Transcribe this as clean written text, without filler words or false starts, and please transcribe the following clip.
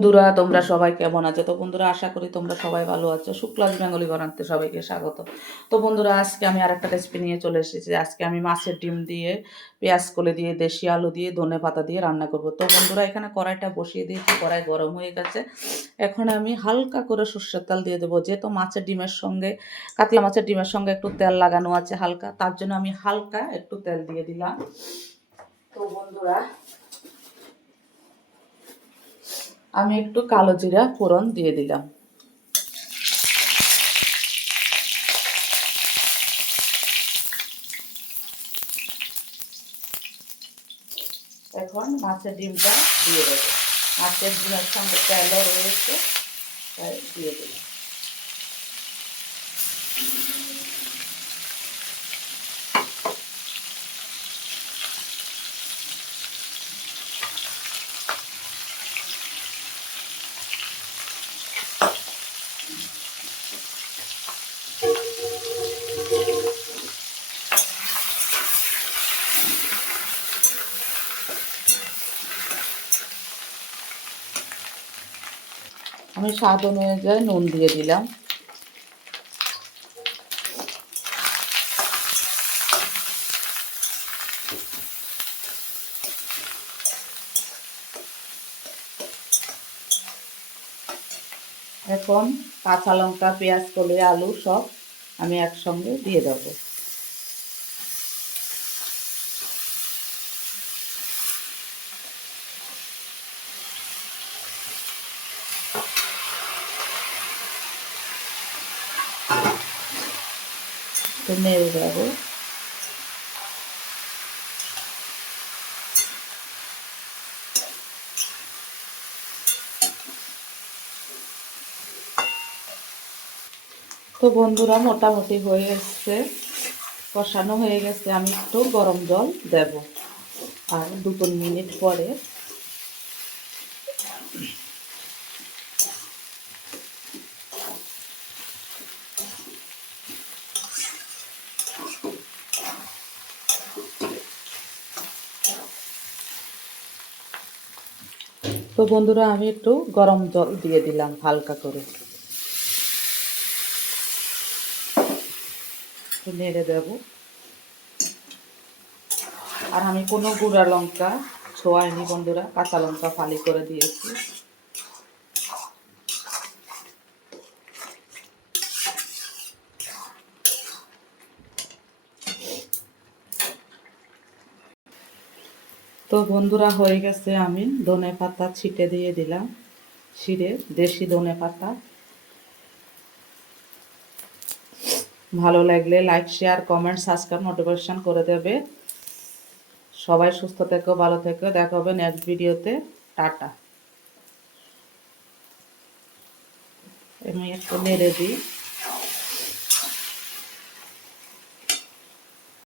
বন্ধুরা তোমরা সবাই কেমন আছো? তো বন্ধুরা আশা করি তোমরা সবাই ভালো আছো। শুক্লাস বেঙ্গলি বানাতে সবাইকে স্বাগত। তো বন্ধুরা আজকে আমি আরেকটা রেসিপি নিয়ে চলে এসেছি। আজকে আমি মাছের ডিম দিয়ে, পেঁয়াজ কলি দিয়ে, দেশি আলু দিয়ে, ধনে পাতা দিয়ে রান্না করব। তো বন্ধুরা এখানে কড়াইটা বসিয়ে দিয়েছি, কড়াই গরম হয়ে গেছে। এখন আমি হালকা করে সর্ষের তেল দিয়ে দেবো। যেহেতু মাছের ডিমের সঙ্গে, কাতলা মাছের ডিমের সঙ্গে একটু তেল লাগানো আছে হালকা, তার জন্য আমি হালকা একটু তেল দিয়ে দিলাম। তো বন্ধুরা আমি একটু কালো জিরা ফোড়ন দিয়ে দিলাম। এখন মাছের ডিমটা দিয়ে দেবো। মাছের ডিমের সঙ্গে তেলও রয়েছে, তাই দিয়ে দিলাম। আমি স্বাদ অনুযায়ী নুন দিয়ে দিলাম। এখন কাঁচা লঙ্কা, পেঁয়াজ কলি, আলু সব আমি একসঙ্গে দিয়ে দেবো। তো নেড়ে দেবো। তো বন্ধুরা মোটামুটি হয়ে এসছে, কষানো হয়ে গেছে। আমি একটু গরম জল দেব। আর 2-3 মিনিট পরে তো বন্ধুরা আমি একটু গরম জল দিয়ে দিলাম হালকা করে। নেড়ে দেব। আর আমি কোনো গুঁড়া লঙ্কা ছোঁয়াইনি বন্ধুরা, কাঁচা লঙ্কা ফালি করে দিয়েছি। তো বন্ধুরা হয়ে গেছে, আমি ধনে পাতা ছিটে দিয়ে দিলাম, ছিঁড়ে দেশি ধনে পাতা। ভালো লাগলে like, share, comment, subscribe, notification করে দেবে। সবাই সুস্থ থেকো, ভালো থেকো। দেখা হবে নেক্সট ভিডিওতে। টাটা। আমি একটু নেড়ে দিই।